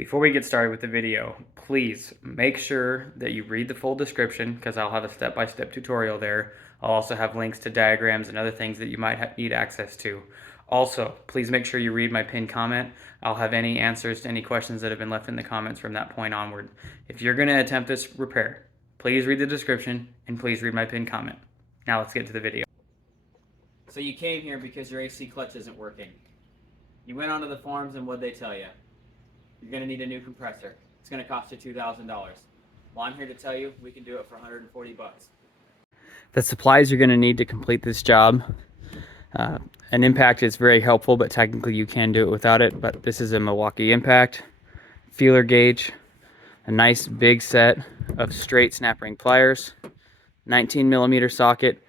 Before we get started with the video, please make sure that you read the full description because I'll have a step-by-step tutorial there. I'll also have links to diagrams and other things that you might need access to. Also, please make sure you read my pinned comment. I'll have any answers to any questions that have been left in the comments from that point onward. If you're going to attempt this repair, please read the description and please read my pinned comment. Now let's get to the video. So you came here because your AC clutch isn't working. You went onto the forums and what'd they tell you? You're going to need a new compressor. It's going to cost you $2,000. Well, I'm here to tell you we can do it for 140 bucks. The supplies you're going to need to complete this job. An impact is very helpful, but technically you can do it without it. But this is a Milwaukee impact, feeler gauge, a nice big set of straight snap ring pliers, 19 millimeter socket,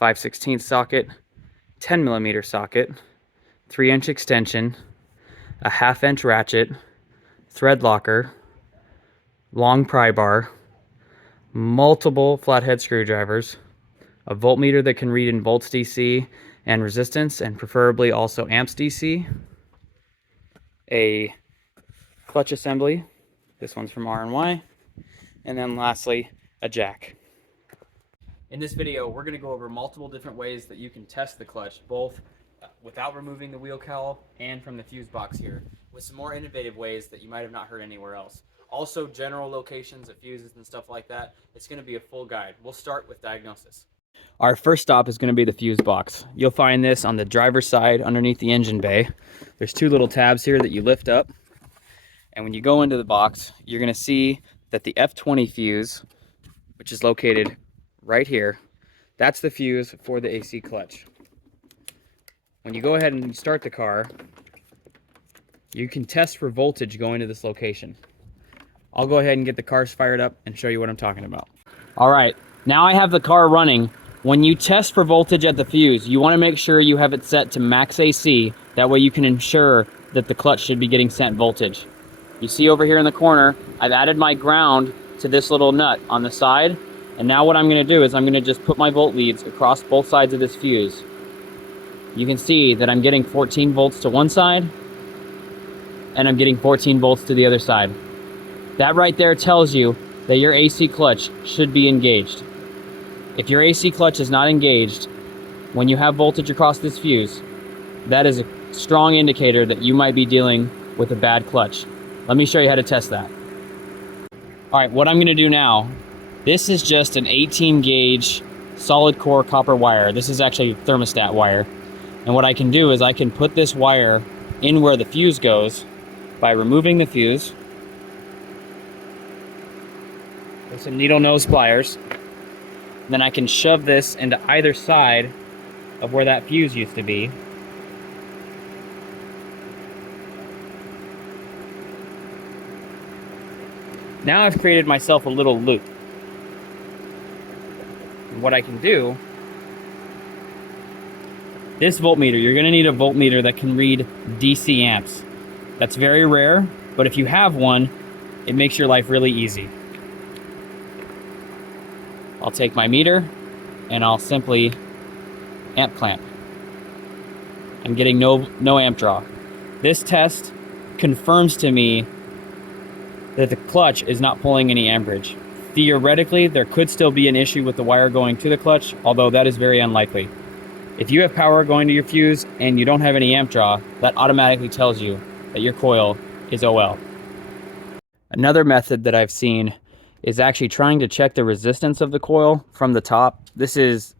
5/16 socket, 10 millimeter socket, 3-inch extension, a 1/2 inch ratchet, thread locker, long pry bar, multiple flathead screwdrivers, a voltmeter that can read in volts DC and resistance, and preferably also amps DC, a clutch assembly, this one's from R&Y, and then lastly, a jack. In this video, we're going to go over multiple different ways that you can test the clutch, both without removing the wheel cowl and from the fuse box here, with some more innovative ways that you might have not heard anywhere else. Also, general locations of fuses and stuff like that. It's going to be a full guide. We'll start with diagnosis. Our first stop is going to be the fuse box. You'll find this on the driver's side underneath the engine bay. There's two little tabs here that you lift up, and when you go into the box, you're going to see that the F20 fuse, which is located right here, that's the fuse for the AC clutch. When you go ahead and start the car, you can test for voltage going to this location. I'll go ahead and get the cars fired up and show you what I'm talking about. All right, now I have the car running. When you test for voltage at the fuse, you want to make sure you have it set to max AC. That way you can ensure that the clutch should be getting sent voltage. You see over here in the corner, I've added my ground to this little nut on the side. And now what I'm going to do is I'm going to just put my volt leads across both sides of this fuse. You can see that I'm getting 14 volts to one side and I'm getting 14 volts to the other side. That right there tells you that your AC clutch should be engaged. If your AC clutch is not engaged, when you have voltage across this fuse, that is a strong indicator that you might be dealing with a bad clutch. Let me show you how to test that. All right, what I'm going to do now, this is just an 18 gauge solid core copper wire. This is actually thermostat wire. And what I can do is I can put this wire in where the fuse goes by removing the fuse with some needle nose pliers. Then I can shove this into either side of where that fuse used to be. Now I've created myself a little loop. And what I can do, this voltmeter, you're going to need a voltmeter that can read DC amps. That's very rare, but if you have one, it makes your life really easy. I'll take my meter and I'll simply amp clamp. I'm getting no amp draw. This test confirms to me that the clutch is not pulling any amperage. Theoretically, there could still be an issue with the wire going to the clutch, although that is very unlikely. If you have power going to your fuse and you don't have any amp draw, that automatically tells you that your coil is OL. Another method that I've seen is actually trying to check the resistance of the coil from the top. This is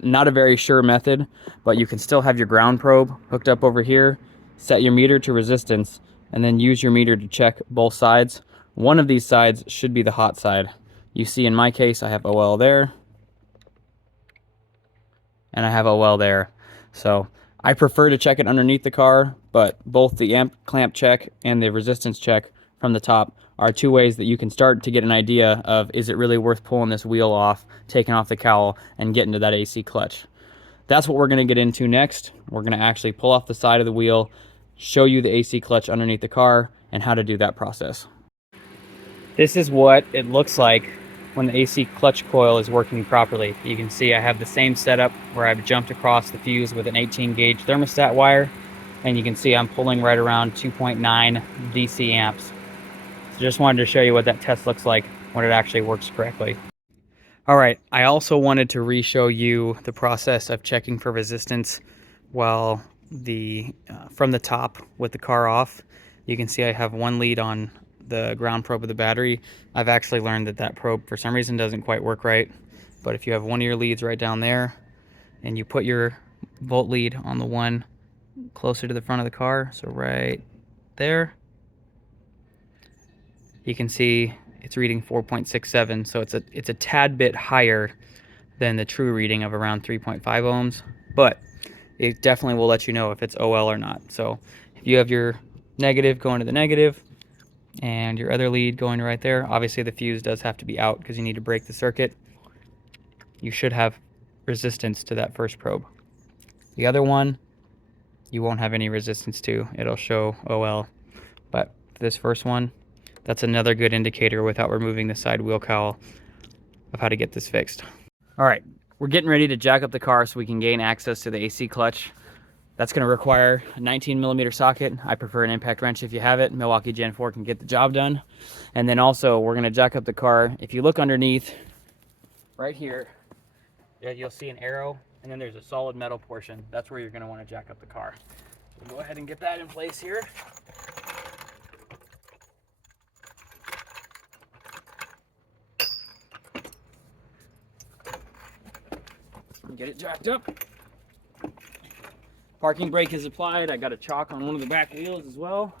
not a very sure method, but you can still have your ground probe hooked up over here, set your meter to resistance, and then use your meter to check both sides. One of these sides should be the hot side. You see in my case I have OL there, and I have OL there. So I prefer to check it underneath the car, but both the amp clamp check and the resistance check from the top are two ways that you can start to get an idea of, is it really worth pulling this wheel off, taking off the cowl, and getting to that AC clutch. That's what we're going to get into next. We're going to actually pull off the side of the wheel, show you the AC clutch underneath the car, and how to do that process. This is what it looks like when the AC clutch coil is working properly. You can see I have the same setup where I've jumped across the fuse with an 18 gauge thermostat wire. and you can see I'm pulling right around 2.9 DC amps. So just wanted to show you what that test looks like when it actually works correctly. All right, I also wanted to re-show you the process of checking for resistance while from the top with the car off. You can see I have one lead on the ground probe of the battery. I've actually learned that that probe for some reason doesn't quite work right, but if you have one of your leads right down there and you put your volt lead on the one closer to the front of the car, so right there, you can see it's reading 4.67, so it's a tad bit higher than the true reading of around 3.5 ohms, but it definitely will let you know if it's OL or not. So if you have your negative going to the negative and your other lead going right there, obviously the fuse does have to be out because you need to break the circuit. You should have resistance to that first probe. The other one, you won't have any resistance to. It'll show OL. But this first one, that's another good indicator without removing the side wheel cowl of how to get this fixed. All right, we're getting ready to jack up the car so we can gain access to the AC clutch. That's going to require a 19mm socket. I prefer an impact wrench if you have it. Milwaukee Gen 4 can get the job done. And then also, we're going to jack up the car. If you look underneath, right here, you'll see an arrow, and then there's a solid metal portion. That's where you're going to want to jack up the car. So go ahead and get that in place here. Get it jacked up. Parking brake is applied. I got a chock on one of the back wheels as well.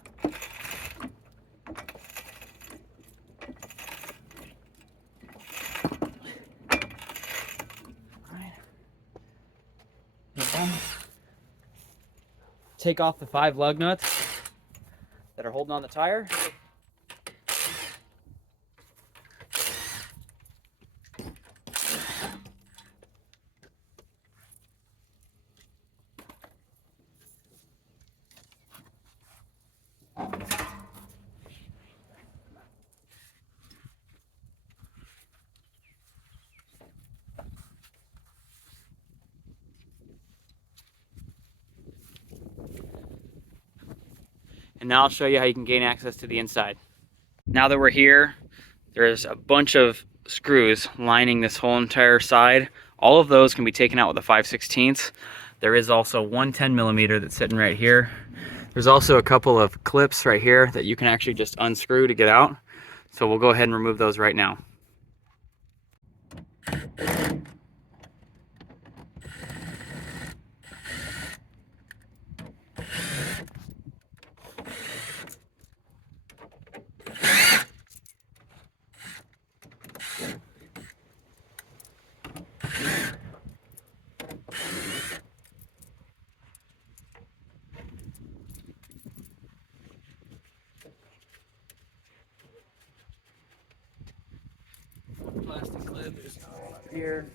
Take off the 5 lug nuts that are holding on the tire. And now I'll show you how you can gain access to the inside. Now that we're here, there's a bunch of screws lining this whole entire side. All of those can be taken out with a 5/16. There is also one 10mm that's sitting right here. There's also a couple of clips right here that you can actually just unscrew to get out. So we'll go ahead and remove those right now. Plastic clip is up here.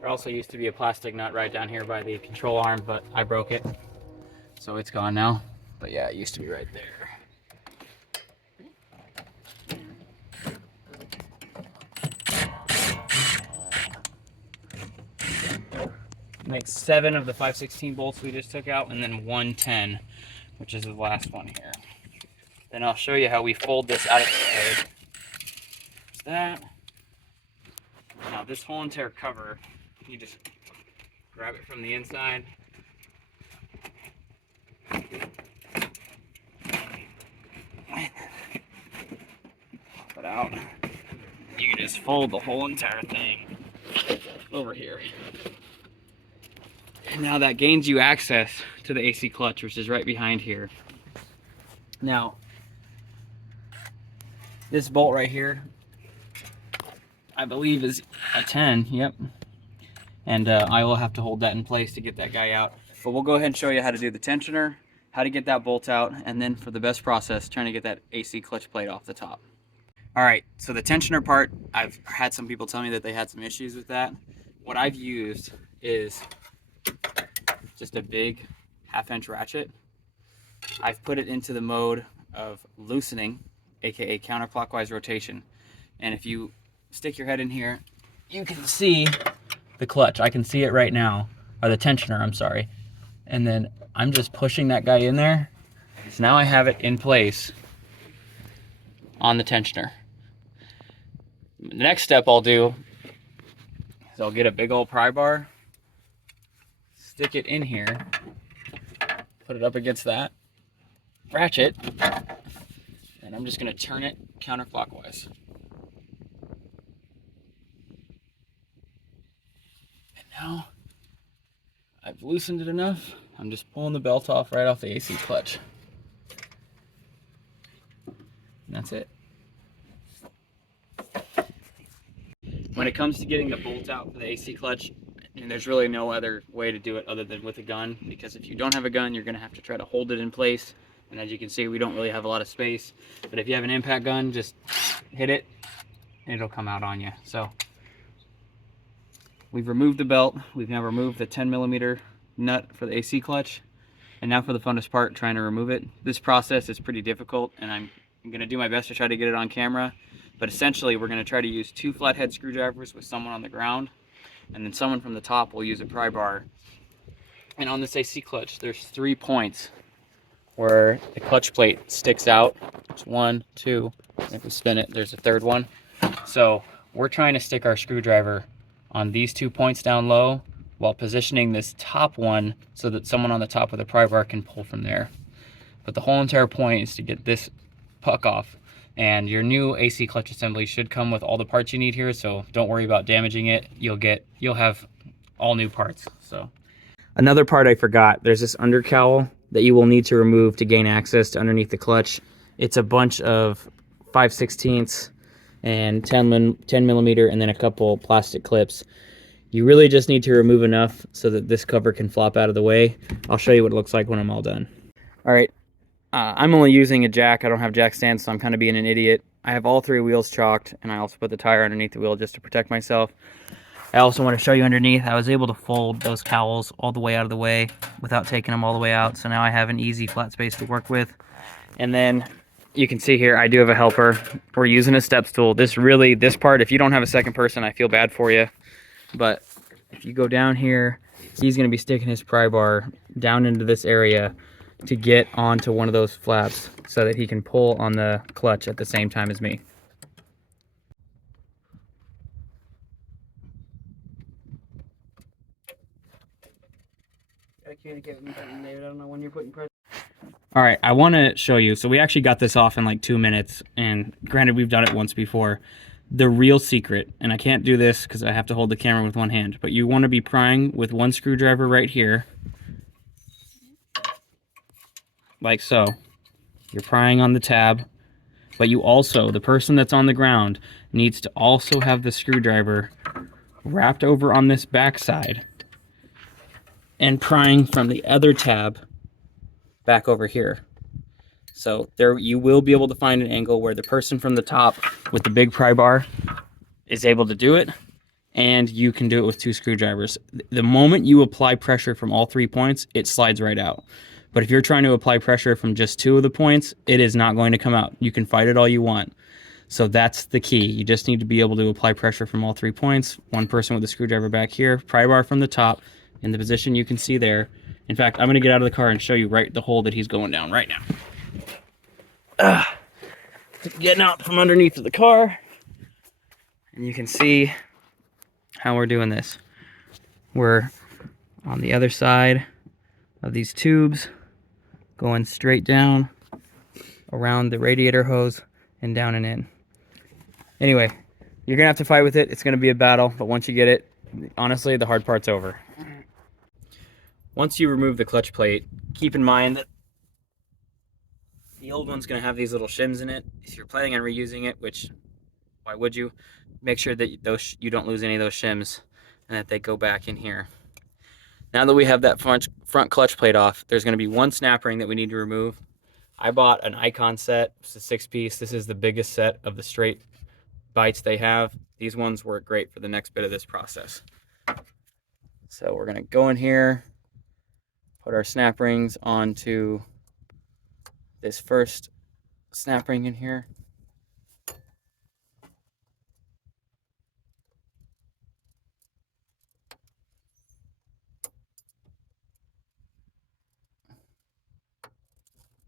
There also used to be a plastic nut right down here by the control arm, but I broke it, so it's gone now. But yeah, it used to be right there. Makes 7 of the 5/16 bolts we just took out, and then 110, which is the last one here. Then I'll show you how we fold this out of the blade. There's that. Now this whole entire cover, you just grab it from the inside. Pop it out. You can just fold the whole entire thing over here. And now that gains you access to the AC clutch, which is right behind here. Now, this bolt right here, I believe is a 10, yep. And I will have to hold that in place to get that guy out. But we'll go ahead and show you how to do the tensioner, how to get that bolt out, and then for the best process, trying to get that AC clutch plate off the top. All right, so the tensioner part, I've had some people tell me that they had some issues with that. What I've used is just a big 1/2" ratchet. I've put it into the mode of loosening, aka counterclockwise rotation. And if you stick your head in here, you can see the clutch. I can see it right now, or the tensioner, I'm sorry. And then I'm just pushing that guy in there. So now I have it in place on the tensioner. The next step I'll do is I'll get a big old pry bar, stick it in here, put it up against that ratchet, and I'm just gonna turn it counterclockwise. And now I've loosened it enough, I'm just pulling the belt off right off the AC clutch. And that's it. When it comes to getting the bolt out for the AC clutch, and there's really no other way to do it other than with a gun, because if you don't have a gun, you're gonna have to try to hold it in place. And as you can see, we don't really have a lot of space. But if you have an impact gun, just hit it, and it'll come out on you. So we've removed the belt. We've now removed the 10mm nut for the AC clutch. And now for the funnest part, trying to remove it. This process is pretty difficult, and I'm gonna do my best to try to get it on camera. But essentially, we're gonna try to use 2 flathead screwdrivers with someone on the ground, and then someone from the top will use a pry bar. And on this AC clutch, there's 3 points where the clutch plate sticks out. There's 1, 2, and if we spin it, there's a 3rd one. So we're trying to stick our screwdriver on these 2 points down low while positioning this top one so that someone on the top with a pry bar can pull from there. But the whole entire point is to get this puck off. And your new AC clutch assembly should come with all the parts you need here, so don't worry about damaging it. You'll have all new parts. So another part I forgot, there's this under cowl that you will need to remove to gain access to underneath the clutch. It's a bunch of 5/16 and 10mm and then a couple plastic clips. You really just need to remove enough so that this cover can flop out of the way. I'll show you what it looks like when I'm all done. All right. I'm only using a jack. I don't have jack stands, so I'm kind of being an idiot. I have all 3 wheels chalked, and I also put the tire underneath the wheel just to protect myself. I also want to show you underneath. I was able to fold those cowls all the way out of the way without taking them all the way out, so now I have an easy flat space to work with. And then you can see here, I do have a helper. We're using a step stool. This part, if you don't have a second person, I feel bad for you. But if you go down here, he's going to be sticking his pry bar down into this area to get onto one of those flaps so that he can pull on the clutch at the same time as me. I don't know when you're putting pressure. All right, I want to show you. So we actually got this off in like 2 minutes, and granted, we've done it once before. The real secret, and I can't do this because I have to hold the camera with one hand, but you want to be prying with one screwdriver right here, like so. You're prying on the tab, but you also, the person that's on the ground needs to also have the screwdriver wrapped over on this back side and prying from the other tab back over here. So there you will be able to find an angle where the person from the top with the big pry bar is able to do it, and you can do it with 2 screwdrivers. The moment you apply pressure from all 3 points, it slides right out. But if you're trying to apply pressure from just 2 of the points, it is not going to come out. You can fight it all you want. So that's the key. You just need to be able to apply pressure from all 3 points. One person with a screwdriver back here, pry bar from the top, in the position you can see there. In fact, I'm going to get out of the car and show you right the hole that he's going down right now. Getting out from underneath of the car. And you can see how we're doing this. We're on the other side of these tubes, going straight down around the radiator hose and down and in. Anyway, you're gonna have to fight with it. It's gonna be a battle, but once you get it, honestly, the hard part's over. Once you remove the clutch plate, keep in mind that the old one's gonna have these little shims in it. If you're planning on reusing it, which why would you? Make sure that you don't lose any of those shims and that they go back in here. Now that we have that front clutch plate off, there's going to be one snap ring that we need to remove. I bought an Icon set. It's a 6-piece. This is the biggest set of the straight bites they have. These ones work great for the next bit of this process. So we're going to go in here, put our snap rings onto this first snap ring in here.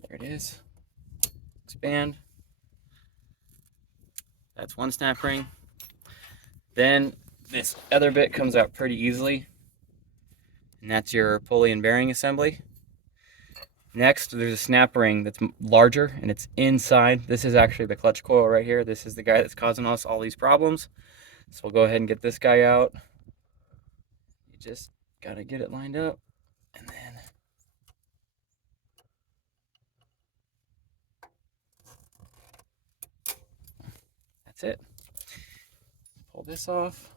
There it is. Expand. That's one snap ring. Then this other bit comes out pretty easily, and that's your pulley and bearing assembly. Next, there's a snap ring that's larger and it's inside. This is actually the clutch coil right here. This is the guy that's causing us all these problems. So we'll go ahead and get this guy out. You just gotta get it lined up, and then that's it. Pull this off.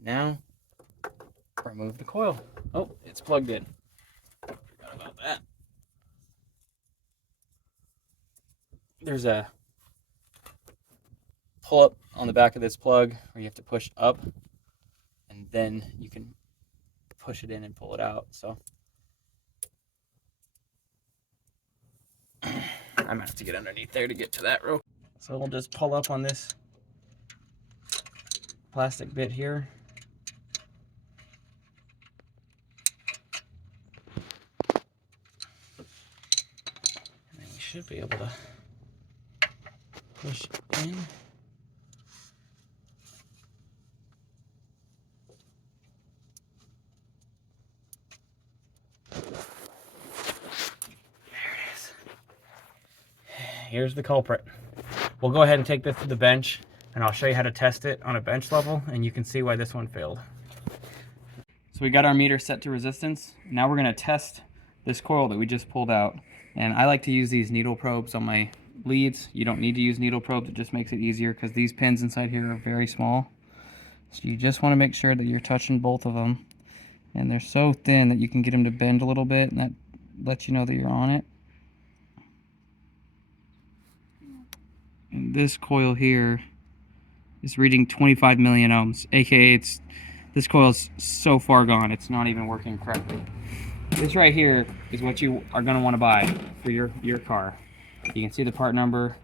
Now, remove the coil. Oh, it's plugged in. Forgot about that. There's a pull up on the back of this plug where you have to push up, and then you can push it in and pull it out. So I'm gonna have to get underneath there to get to that rope. So we'll just pull up on this plastic bit here. And then we should be able to push in. Here's the culprit. We'll go ahead and take this to the bench, and I'll show you how to test it on a bench level, and you can see why this one failed. So we got our meter set to resistance. Now we're gonna test this coil that we just pulled out. And I like to use these needle probes on my leads. You don't need to use needle probes, it just makes it easier because these pins inside here are very small. So you just wanna make sure that you're touching both of them. And they're so thin that you can get them to bend a little bit, and that lets you know that you're on it. And this coil here is reading 25 million ohms, aka this coil's so far gone it's not even working correctly. This right here is what you are going to want to buy for your car. You can see the part number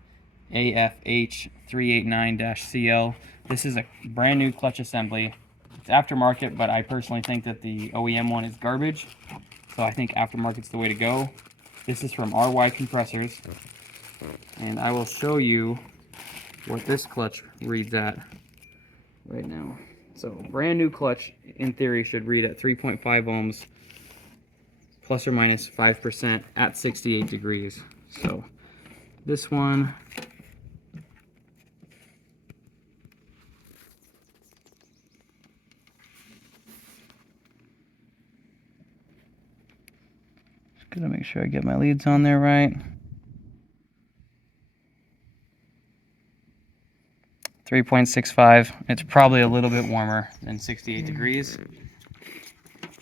AFH389-CL. This is a brand new clutch assembly. It's aftermarket, but I personally think that the OEM one is garbage, so I think aftermarket's the way to go. This is from RY Compressors, and I will show you what this clutch reads at right now. So brand new clutch in theory should read at 3.5 ohms plus or minus 5% at 68 degrees. So this one, just gonna make sure I get my leads on there right. 3.65. It's probably a little bit warmer than 68 degrees.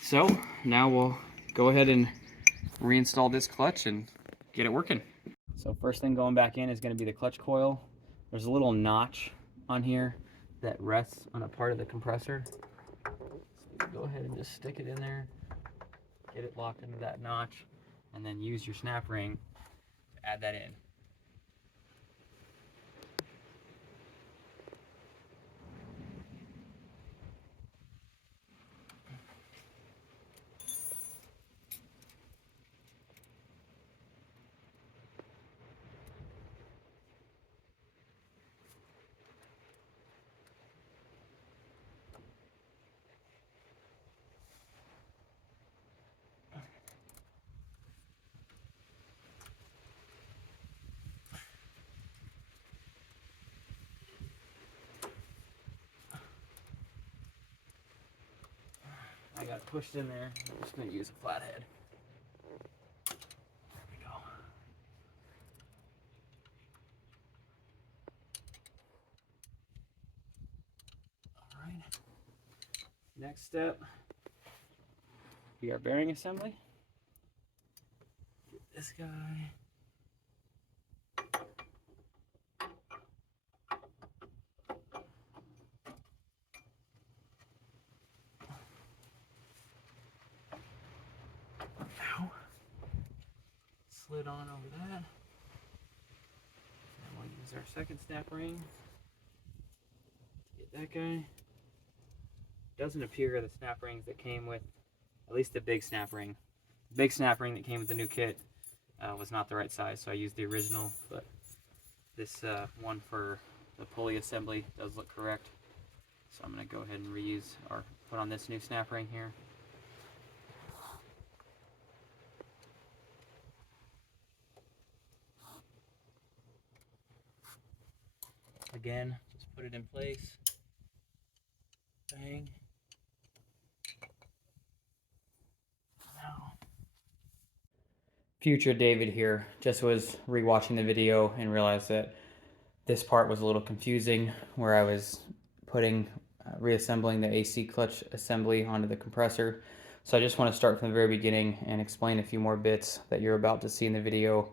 So now we'll go ahead and reinstall this clutch and get it working. So first thing going back in is going to be the clutch coil. There's a little notch on here that rests on a part of the compressor. So you go ahead and just stick it in there, get it locked into that notch, and then use your snap ring to add that in. I got it pushed in there. I'm just going to use a flathead. There we go. All right. Next step, we got bearing assembly. Get this guy. Ow. Slid on over that. And we'll use our second snap ring to get that guy. Doesn't appear the snap rings that came with, at least the big snap ring, big snap ring that came with the new kit was not the right size, so I used the original, but this one for the pulley assembly does look correct. So I'm going to go ahead and reuse or put on this new snap ring here. Again, just put it in place. Bang. Now, future David here just was rewatching the video and realized that this part was a little confusing, where I was putting reassembling the AC clutch assembly onto the compressor. So I just want to start from the very beginning and explain a few more bits that you're about to see in the video.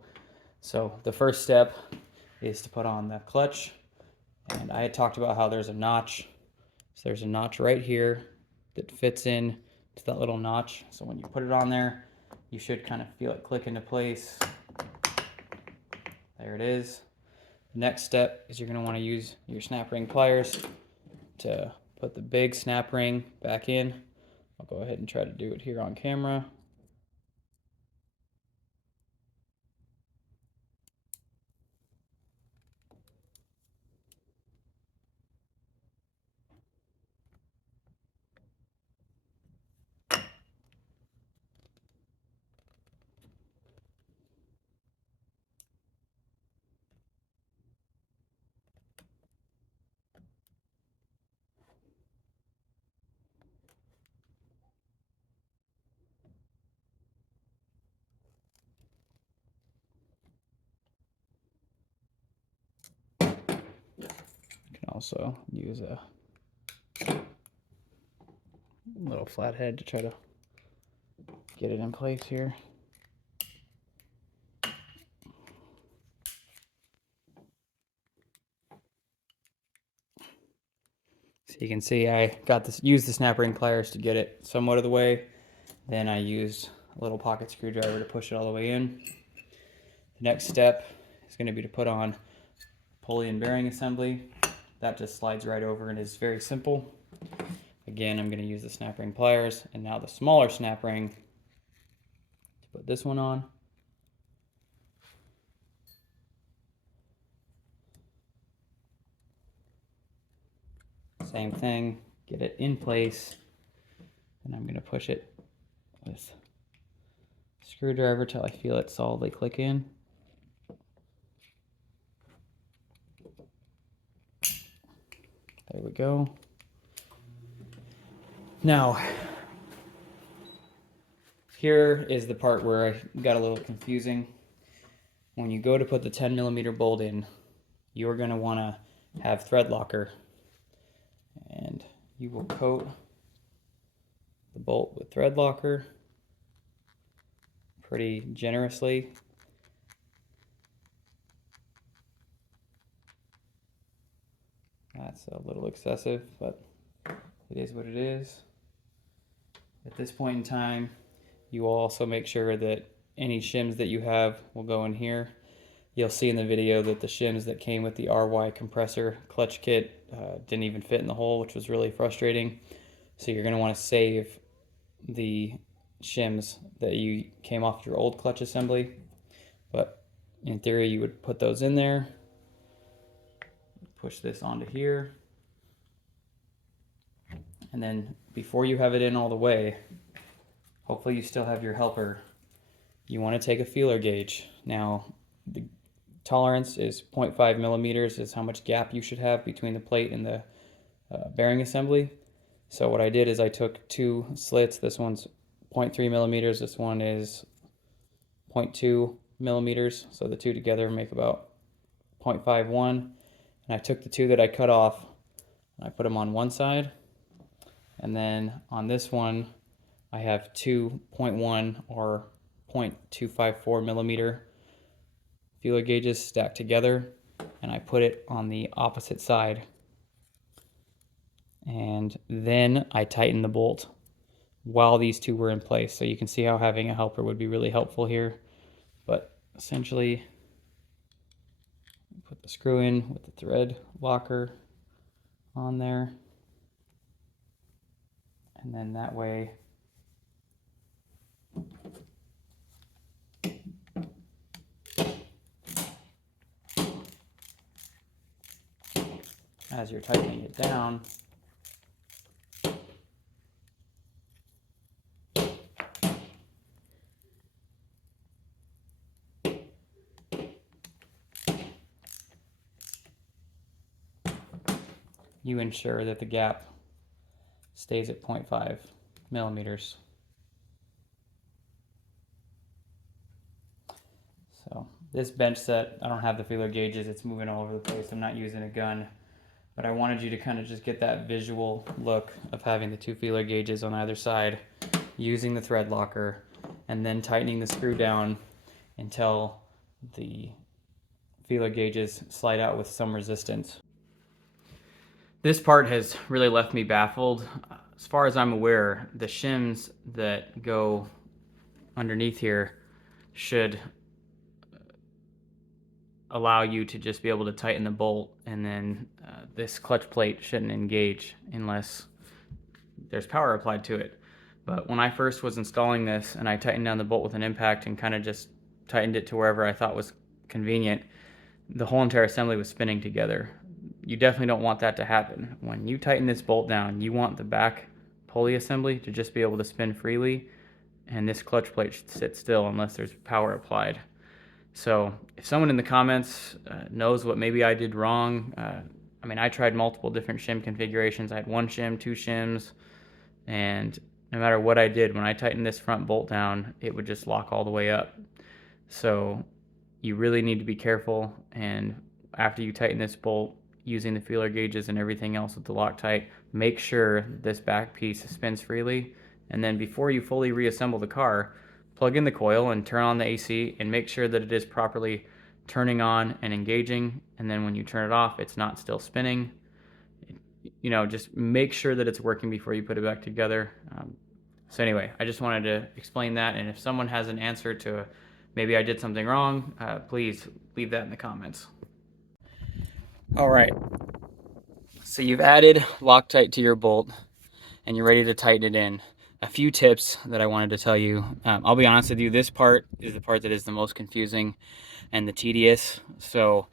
So the first step is to put on the clutch, and I had talked about how there's a notch. So there's a notch right here that fits in to that little notch. So when you put it on there, you should kind of feel it click into place. There it is. The next step is you're going to want to use your snap ring pliers to put the big snap ring back in. I'll go ahead and try to do it here on camera. You can also use a little flathead to try to get it in place here. So you can see I got this, used the snap ring pliers to get it somewhat of the way. Then I used a little pocket screwdriver to push it all the way in. The next step is going to be to put on pulley and bearing assembly. That just slides right over and is very simple. Again, I'm going to use the snap ring pliers, and now the smaller snap ring to put this one on. Same thing, get it in place, and I'm going to push it with a screwdriver till I feel it solidly click in. There we go. Now, here is the part where I got a little confusing. When you go to put the 10mm bolt in, you're going to want to have thread locker, and you will coat the bolt with thread locker pretty generously. That's a little excessive, but it is what it is. At this point in time, you will also make sure that any shims that you have will go in here. You'll see in the video that the shims that came with the RY compressor clutch kit didn't even fit in the hole, which was really frustrating. So you're going to want to save the shims that you came off your old clutch assembly. But in theory, you would put those in there, push this onto here, and then before you have it in all the way, hopefully you still have your helper, you want to take a feeler gauge. Now, the tolerance is 0.5 millimeters is how much gap you should have between the plate and the bearing assembly. So what I did is I took two slits. This one's 0.3 millimeters. This one is 0.2 millimeters. So the two together make about 0.51. And I took the two that I cut off and I put them on one side. And then on this one, I have 2.1 or 0.254 millimeter feeler gauges stacked together, and I put it on the opposite side. And then I tightened the bolt while these two were in place. So you can see how having a helper would be really helpful here. But essentially, put the screw in with the thread locker on there. And then that way as you're tightening it down, you ensure that the gap stays at 0.5 millimeters. So this bench set, I don't have the feeler gauges, it's moving all over the place. I'm not using a gun, but I wanted you to kind of just get that visual look of having the 2 feeler gauges on either side, using the thread locker, and then tightening the screw down until the feeler gauges slide out with some resistance. This part has really left me baffled. As far as I'm aware, the shims that go underneath here should allow you to just be able to tighten the bolt, and then this clutch plate shouldn't engage unless there's power applied to it. But when I first was installing this and I tightened down the bolt with an impact and kind of just tightened it to wherever I thought was convenient, the whole entire assembly was spinning together. You definitely don't want that to happen. When you tighten this bolt down, you want the back pulley assembly to just be able to spin freely, and this clutch plate should sit still unless there's power applied. So if someone in the comments knows what maybe I did wrong, I mean, I tried multiple different shim configurations. I had 1 shim, 2 shims, and no matter what I did, when I tightened this front bolt down, it would just lock all the way up. So you really need to be careful, and after you tighten this bolt, using the feeler gauges and everything else with the Loctite, make sure this back piece spins freely, and then before you fully reassemble the car, plug in the coil and turn on the AC and make sure that it is properly turning on and engaging, and then when you turn it off, it's not still spinning. You know, just make sure that it's working before you put it back together. So anyway, I just wanted to explain that, and if someone has an answer to maybe I did something wrong, please leave that in the comments. All right, so you've added Loctite to your bolt and you're ready to tighten it in. A few tips that I wanted to tell you. I'll be honest with you, this part is the part that is the most confusing and the tedious. So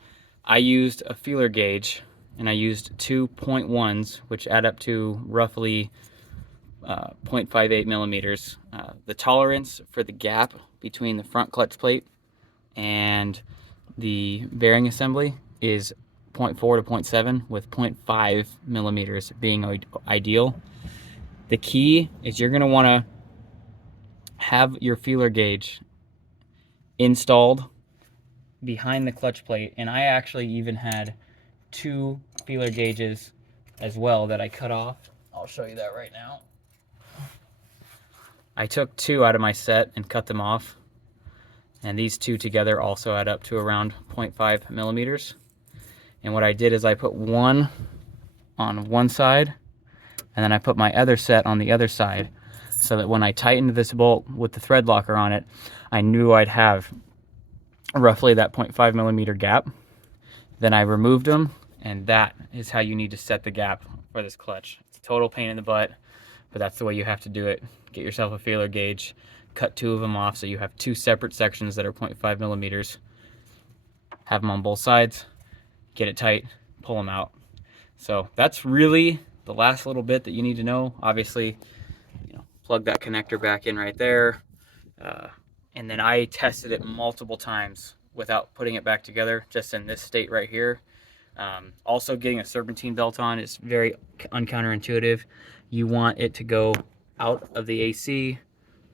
I used a feeler gauge and I used 2 0.1s, which add up to roughly 0.58 millimeters. The tolerance for the gap between the front clutch plate and the bearing assembly is 0.4 to 0.7, with 0.5 millimeters being ideal. The key is you're going to want to have your feeler gauge installed behind the clutch plate, and I actually even had 2 feeler gauges as well that I cut off. I'll show you that right now. I took 2 out of my set and cut them off, and these 2 together also add up to around 0.5 millimeters. And what I did is I put 1 on one side, and then I put my other set on the other side, so that when I tightened this bolt with the thread locker on it, I knew I'd have roughly that 0.5 millimeter gap. Then I removed them, and that is how you need to set the gap for this clutch. It's a total pain in the butt, but that's the way you have to do it. Get yourself a feeler gauge, cut 2 of them off so you have 2 separate sections that are 0.5 millimeters. Have them on both sides, get it tight, pull them out. So that's really the last little bit that you need to know. Obviously, you know, plug that connector back in right there. And then I tested it multiple times without putting it back together, just in this state right here. Also, getting a serpentine belt on is very uncounterintuitive. You want it to go out of the AC,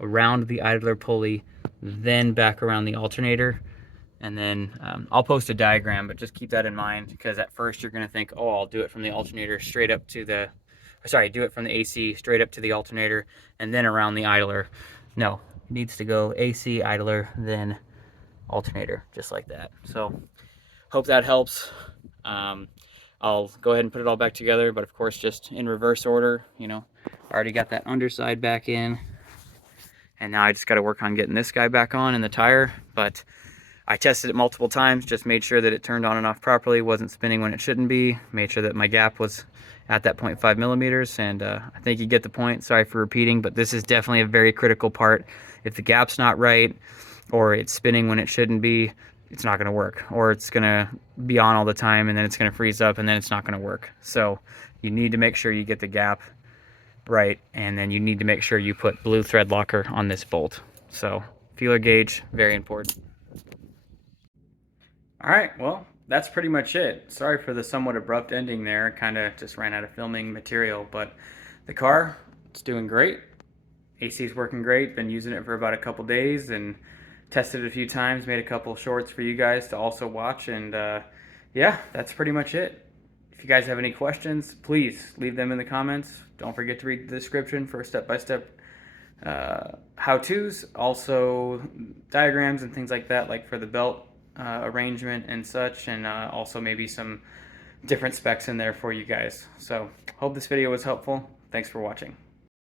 around the idler pulley, then back around the alternator. And then I'll post a diagram, but just keep that in mind, because at first you're going to think, oh, I'll do it from the alternator straight up to the, do it from the AC straight up to the alternator and then around the idler. No, it needs to go AC, idler, then alternator, just like that. So hope that helps. I'll go ahead and put it all back together, but of course just in reverse order. You know, I already got that underside back in, and now I just got to work on getting this guy back on in the tire. But I tested it multiple times, just made sure that it turned on and off properly, wasn't spinning when it shouldn't be, made sure that my gap was at that 0.5 millimeters, and I think you get the point. Sorry for repeating, but this is definitely a very critical part. If the gap's not right, or it's spinning when it shouldn't be, it's not going to work, or it's going to be on all the time and then it's going to freeze up and then it's not going to work. So you need to make sure you get the gap right, and then you need to make sure you put blue thread locker on this bolt. So feeler gauge, very important. All right, well, that's pretty much it. Sorry for the somewhat abrupt ending there. Kind of just ran out of filming material, but the car, it's doing great. AC is working great. Been using it for about a couple days and tested it a few times. Made a couple shorts for you guys to also watch, and yeah, that's pretty much it. If you guys have any questions, please leave them in the comments. Don't forget to read the description for step-by-step how-tos, also diagrams and things like that, like for the belt arrangement and such, and also maybe some different specs in there for you guys. So hope this video was helpful. Thanks for watching.